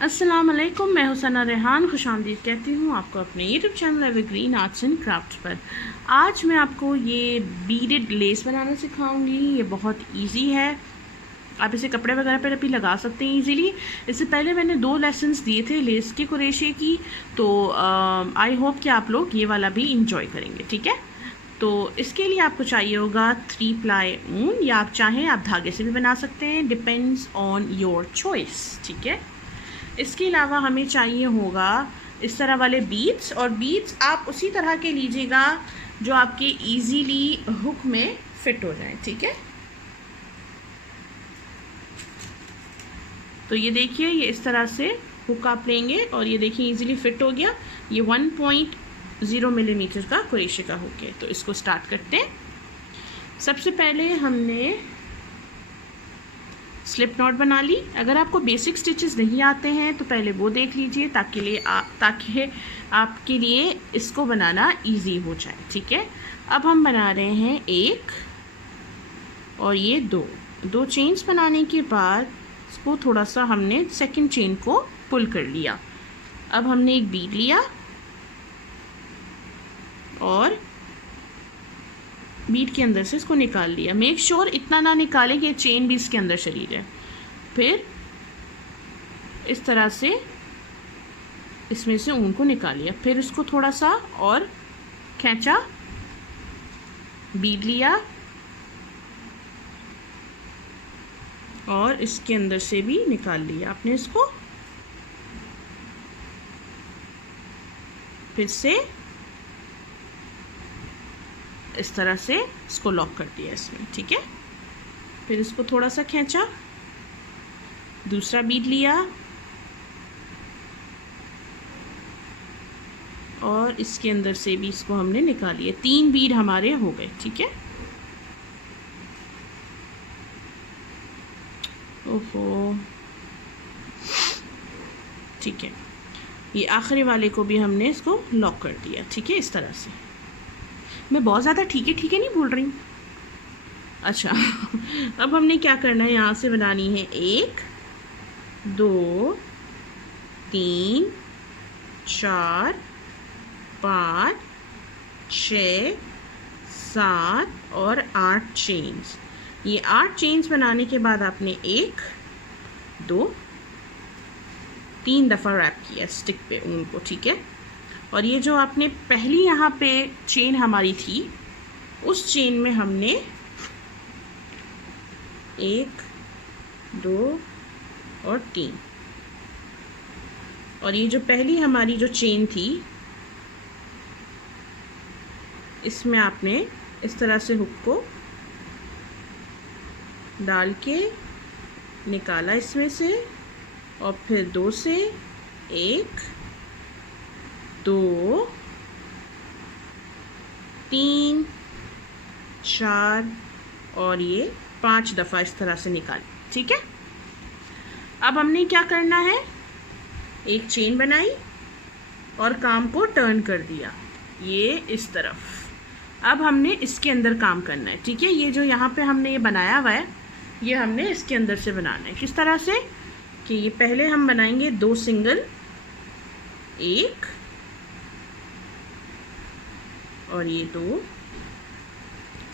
अस्सलाम वालेकुम, मैं हुसैना रेहान खुशामदीद कहती हूँ आपको अपने YouTube channel evergreen arts and crafts पर। आज मैं आपको ये बीडेड लेस बनाना सिखाऊंगी। ये बहुत इजी है, आप इसे कपड़े वगैरह पर भी लगा सकते हैं इजीली। इससे पहले मैंने 2 लेसन्स दिए थे लेस के क्रोशे की, तो आई होप कि आप लोग ये वाला भी इंजॉय करेंगे। ठीक है, तो इसके लिए आपको चाहिए होगा 3 प्लाई ऊन, या आप चाहें आप धागे से भी बना सकते हैं, डिपेंड्स ऑन योर चॉइस। ठीक है, इसके अलावा हमें चाहिए होगा इस तरह वाले बीड्स, और बीड्स आप उसी तरह के लीजिएगा जो आपके इजीली हुक में फिट हो जाए। ठीक है, तो ये देखिए, ये इस तरह से हुक आप लेंगे और ये देखिए इजीली फिट हो गया। ये 1.0 मिलीमीटर का क्रोशे का हुक है। तो इसको स्टार्ट करते हैं। सबसे पहले हमने स्लिप नॉट बना ली। अगर आपको बेसिक स्टिचेस नहीं आते हैं तो पहले वो देख लीजिए, ताकि आपके लिए इसको बनाना इजी हो जाए। ठीक है, अब हम बना रहे हैं 1 और ये 2 चेन्स बनाने के बाद इसको थोड़ा सा हमने सेकंड चेन को पुल कर लिया। अब हमने एक बीड लिया और बीड के अंदर से इसको निकाल लिया। मेक श्योर इतना ना निकालें कि चेन भी इसके अंदर चली जाए। फिर इस तरह से इसमें से ऊन को निकाल लिया, फिर इसको थोड़ा सा और खींचा, बीड लिया और इसके अंदर से भी निकाल लिया आपने इसको। फिर से इस तरह से इसको लॉक कर दिया इसमें। ठीक है, फिर इसको थोड़ा सा खींचा, दूसरा बीड लिया और इसके अंदर से भी इसको हमने निकाल लिया। 3 बीड हमारे हो गए। ठीक है, ओहो, ठीक है, ये आखिरी वाले को भी हमने इसको लॉक कर दिया। ठीक है, इस तरह से। मैं बहुत ज़्यादा ठीक है नहीं बोल रही हूँ। अच्छा अब हमने क्या करना है, यहाँ से बनानी है 1 2 3 4 5 6 7 और 8 चेन्स। ये 8 चेन्स बनाने के बाद आपने 1 2 3 दफ़ा रैप किया स्टिक पे ऊन को। ठीक है, और ये जो आपने पहली यहाँ पे चेन हमारी थी, उस चेन में हमने 1 2 और 3, और ये जो पहली हमारी जो चेन थी, इसमें आपने इस तरह से हुक को डाल के निकाला इसमें से, और फिर 2 से 1 2 3 4 और ये 5 दफ़ा इस तरह से निकाली। ठीक है, अब हमने क्या करना है, एक चेन बनाई और काम को टर्न कर दिया ये इस तरफ। अब हमने इसके अंदर काम करना है। ठीक है, ये जो यहाँ पे हमने ये बनाया हुआ है, ये हमने इसके अंदर से बनाना है। किस तरह से कि ये पहले हम बनाएंगे 2 सिंगल, 1 और ये 2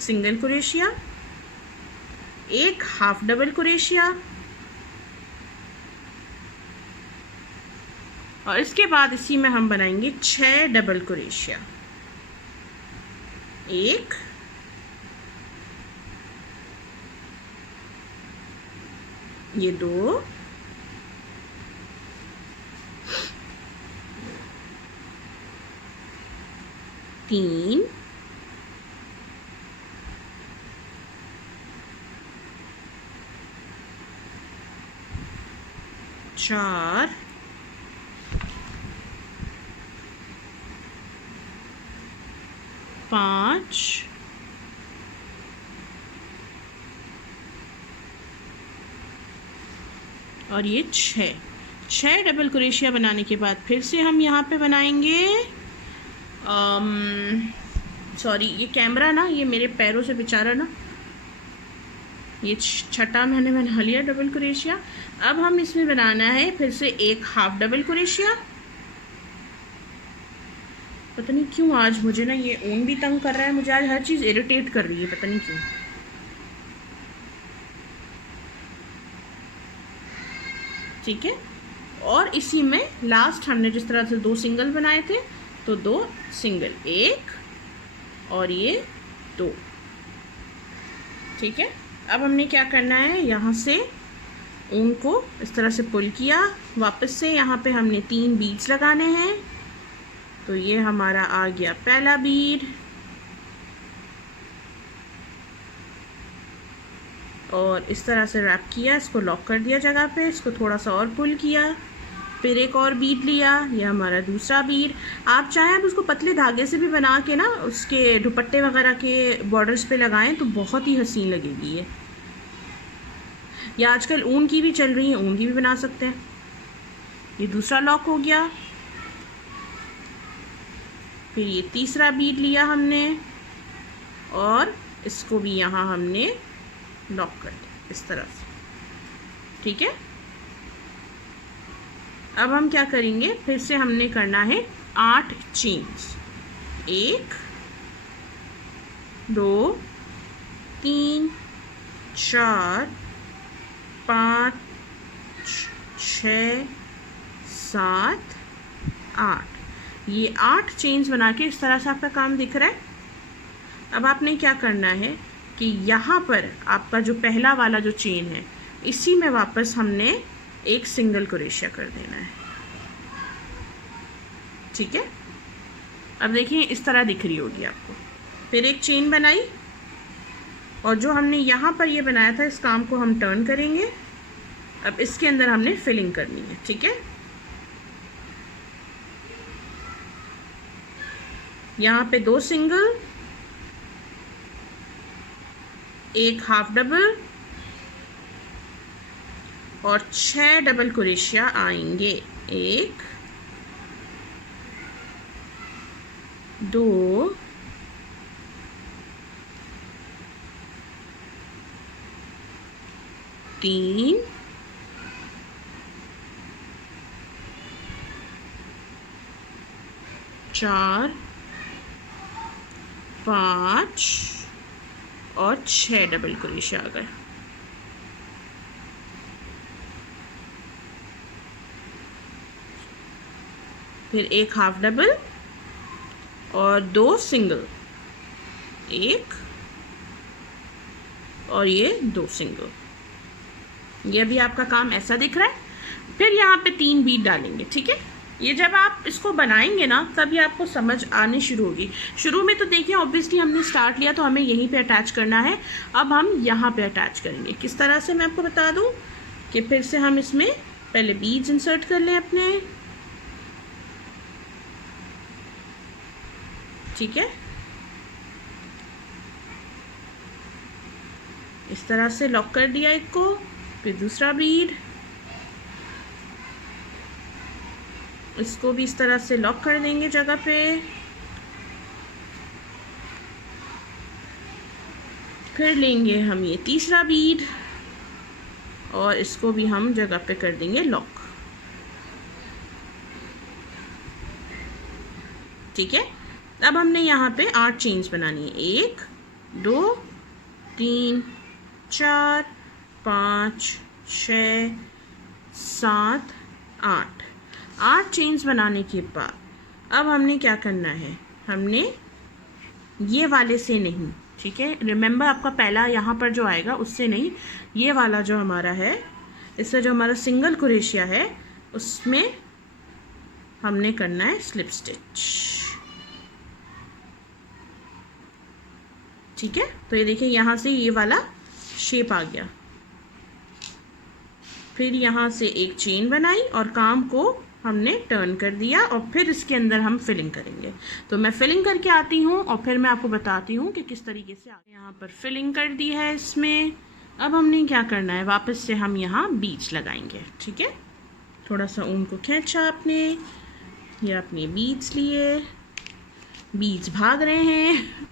single crochet, 1 half double crochet, और इसके बाद इसी में हम बनाएंगे 6 डबल क्रोशिया। 1 ये 2 3 4 5 और ये 6 डबल क्रोशिया बनाने के बाद फिर से हम यहाँ पे बनाएंगे, सॉरी ये कैमरा ना, ये मेरे पैरों से बेचारा ना ये छठा मैंने बना लिया डबल क्रोशिया। अब हम इसमें बनाना है फिर से एक हाफ डबल क्रोशिया। पता नहीं क्यों आज मुझे ना ये ऊन भी तंग कर रहा है, मुझे आज हर चीज़ इरिटेट कर रही है, पता नहीं क्यों। ठीक है, और इसी में लास्ट हमने जिस तरह से 2 सिंगल बनाए थे तो 2 सिंगल, एक और ये 2। ठीक है, अब हमने क्या करना है, यहाँ से ऊन को इस तरह से पुल किया, वापस से यहाँ पे हमने 3 बीड्स लगाने हैं। तो ये हमारा आ गया पहला बीड, और इस तरह से रैप किया, इसको लॉक कर दिया जगह पे, इसको थोड़ा सा और पुल किया, फिर एक और बीड लिया, ये हमारा दूसरा बीड। आप चाहें आप उसको पतले धागे से भी बना के ना उसके दुपट्टे वगैरह के बॉर्डर्स पे लगाएं तो बहुत ही हसीन लगेगी ये। या आजकल ऊन की भी चल रही है, ऊन की भी बना सकते हैं। ये दूसरा लॉक हो गया, फिर ये तीसरा बीड लिया हमने और इसको भी यहाँ हमने लॉक कर दिया इस तरह से। ठीक है, अब हम क्या करेंगे, फिर से हमने करना है 8 चेन्स, 1 2 3 4 5 6 7 8। ये 8 चेन्स बना के इस तरह से आपका काम दिख रहा है। अब आपने क्या करना है कि यहाँ पर आपका जो पहला वाला जो चेन है इसी में वापस हमने एक सिंगल क्रोशिया कर देना है। ठीक है, अब देखिए इस तरह दिख रही होगी आपको। फिर एक चेन बनाई और जो हमने यहाँ पर ये बनाया था इस काम को हम टर्न करेंगे। अब इसके अंदर हमने फिलिंग करनी है। ठीक है, यहाँ पे 2 सिंगल, एक हाफ डबल और 6 डबल क्रोशिया आएंगे। 1 2 3 4 5 और 6 डबल क्रोशिया आ गए। फिर एक हाफ डबल और 2 सिंगल, 1 और ये 2 सिंगल। ये भी आपका काम ऐसा दिख रहा है। फिर यहाँ पे 3 बीड डालेंगे। ठीक है, ये जब आप इसको बनाएंगे ना तभी आपको समझ आनी शुरू होगी। शुरू में तो देखिए ऑब्वियसली हमने स्टार्ट लिया तो हमें यहीं पे अटैच करना है। अब हम यहाँ पे अटैच करेंगे। किस तरह से मैं आपको बता दूँ कि फिर से हम इसमें पहले बीड्स इंसर्ट कर लें अपने। ठीक है, इस तरह से लॉक कर दिया एक को, फिर दूसरा बीड, इसको भी इस तरह से लॉक कर देंगे जगह पे। फिर लेंगे हम ये तीसरा बीड और इसको भी हम जगह पे कर देंगे लॉक। ठीक है, अब हमने यहाँ पे 8 चेन्स बनानी है। 1 2 3 4 5 6 7 8 चेन्स बनाने के बाद अब हमने क्या करना है, हमने ये वाले से नहीं, ठीक है, रिमेंबर आपका पहला यहाँ पर जो आएगा उससे नहीं, ये वाला जो हमारा है इससे जो हमारा सिंगल क्रोशिया है उसमें हमने करना है स्लिप स्टिच। ठीक है, तो ये देखिए यहाँ से ये वाला शेप आ गया। फिर यहाँ से एक चेन बनाई और काम को हमने टर्न कर दिया और फिर इसके अंदर हम फिलिंग करेंगे। तो मैं फिलिंग करके आती हूँ और फिर मैं आपको बताती हूँ कि किस तरीके से। यहाँ पर फिलिंग कर दी है इसमें। अब हमने क्या करना है, वापस से हम यहाँ बीड्स लगाएंगे। ठीक है, थोड़ा सा ऊन को खींचा आपने, ये अपने बीड्स लिए, बीड्स भाग रहे हैं।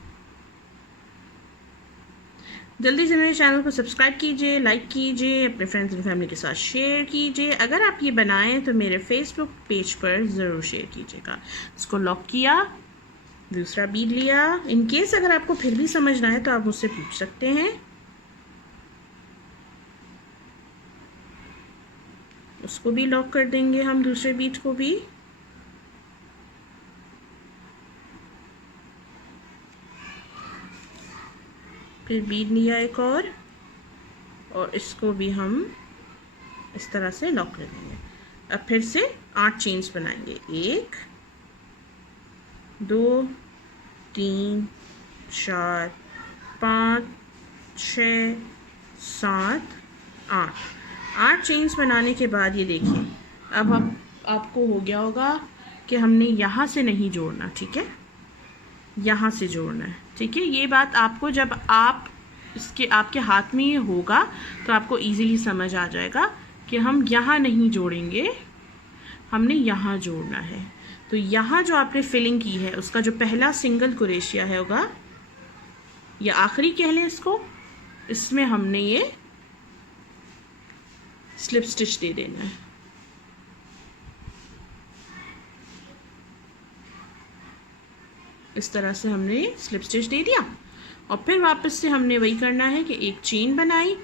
जल्दी से मेरे चैनल को सब्सक्राइब कीजिए, लाइक कीजिए, अपने फ्रेंड्स एंड फैमिली के साथ शेयर कीजिए। अगर आप ये बनाएं तो मेरे फेसबुक पेज पर ज़रूर शेयर कीजिएगा। इसको लॉक किया, दूसरा बीड लिया। इन केस अगर आपको फिर भी समझ ना आए तो आप मुझसे पूछ सकते हैं। उसको भी लॉक कर देंगे हम, दूसरे बीट को भी। फिर बीड लिया एक और इसको भी हम इस तरह से लॉक कर देंगे। अब फिर से 8 चेन्स बनाएंगे। 1 2 3 4 5 6 7 8 चेन्स बनाने के बाद ये देखिए, अब आपको हो गया होगा कि हमने यहाँ से नहीं जोड़ना, ठीक है, यहाँ से जोड़ना है, ठीक है। ये बात आपको जब आप आपके हाथ में ये होगा तो आपको इजीली समझ आ जाएगा कि हम यहाँ नहीं जोड़ेंगे, हमने यहाँ जोड़ना है। तो यहाँ जो आपने फिलिंग की है उसका जो पहला सिंगल क्रोशिया है होगा, या आखिरी कह लें इसको, इसमें हमने ये स्लिप स्टिच दे देना है। इस तरह से हमने स्लिप स्टिच दे दिया और फिर वापस से हमने वही करना है कि एक चेन बनाई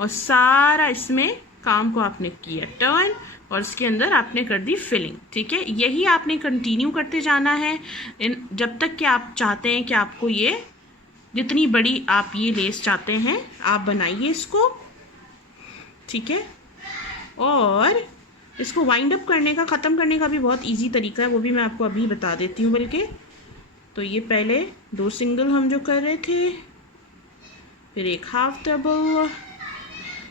और सारा इसमें काम को आपने किया टर्न और इसके अंदर आपने कर दी फिलिंग, ठीक है। यही आपने कंटिन्यू करते जाना है जब तक कि आप चाहते हैं कि आपको ये जितनी बड़ी आप ये लेस चाहते हैं आप बनाइए इसको, ठीक है। और इसको वाइंड अप करने का, ख़त्म करने का भी बहुत इजी तरीका है, वो भी मैं आपको अभी बता देती हूँ। बल्कि तो ये पहले 2 सिंगल हम जो कर रहे थे, फिर एक हाफ डबल।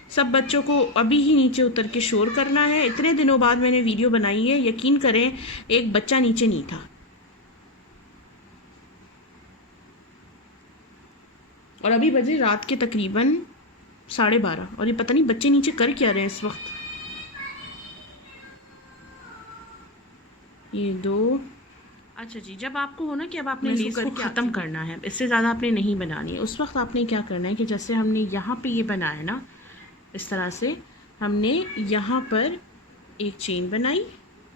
सब बच्चों को अभी ही नीचे उतर के शोर करना है। इतने दिनों बाद मैंने वीडियो बनाई है, यकीन करें एक बच्चा नीचे नहीं था। और अभी बजे रात के तकरीबन 12:30 और ये पता नहीं बच्चे नीचे कर क्या रहे हैं इस वक्त। ये 2। अच्छा जी, जब आपको हो ना कि अब आपने लेस को ख़त्म करना है, इससे ज़्यादा आपने नहीं बनानी है, उस वक्त आपने क्या करना है कि जैसे हमने यहाँ पे ये बनाया ना, इस तरह से हमने यहाँ पर एक चेन बनाई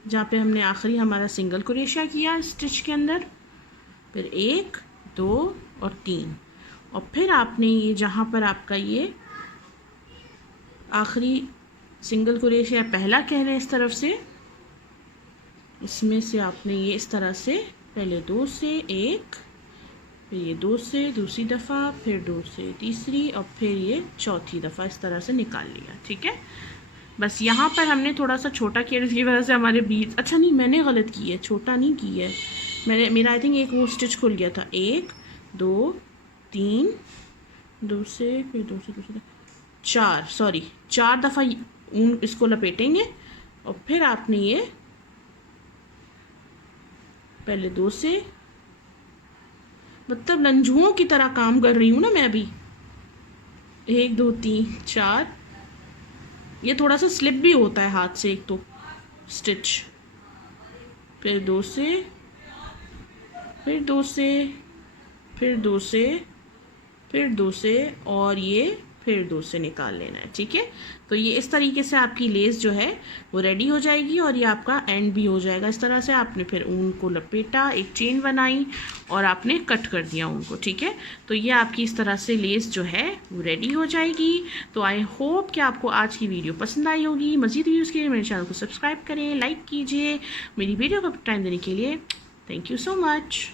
जहाँ पे हमने आखिरी हमारा सिंगल क्रोशिया किया स्टिच के अंदर, फिर 1 2 और 3, और फिर आपने ये जहाँ पर आपका ये आखिरी सिंगल क्रोशिया पहला कह रहे हैं इस तरफ से, इसमें से आपने ये इस तरह से पहले 2 से 1, फिर ये 2 से दूसरी दफ़ा, फिर 2 से तीसरी और फिर ये चौथी दफ़ा इस तरह से निकाल लिया, ठीक है। बस यहाँ पर हमने थोड़ा सा छोटा किया जिसकी वजह से हमारे बीच, अच्छा नहीं मैंने गलत की है, छोटा नहीं की है मेरा आई थिंक एक वो स्टिच खुल गया था। 1 2 3 2 से फिर 2 से दूसरी 4 दफ़ा ऊन इसको लपेटेंगे और फिर आपने ये पहले 2 से, मतलब लंजुओं की तरह काम कर रही हूँ ना मैं अभी। 1 2 3 4, ये थोड़ा सा स्लिप भी होता है हाथ से एक तो स्टिच, फिर 2 से, फिर 2 से, फिर 2 से, फिर 2 से और ये फिर 2 से निकाल लेना है, ठीक है। तो ये इस तरीके से आपकी लेस जो है वो रेडी हो जाएगी और ये आपका एंड भी हो जाएगा। इस तरह से आपने फिर ऊन को लपेटा, एक चेन बनाई और आपने कट कर दिया ऊन को, ठीक है। तो ये आपकी इस तरह से लेस जो है वो रेडी हो जाएगी। तो आई होप कि आपको आज की वीडियो पसंद आई होगी। मज़ीद वीडियोज़ के लिए मेरे चैनल को सब्सक्राइब करें, लाइक कीजिए। मेरी वीडियो को टाइम देने के लिए थैंक यू सो मच।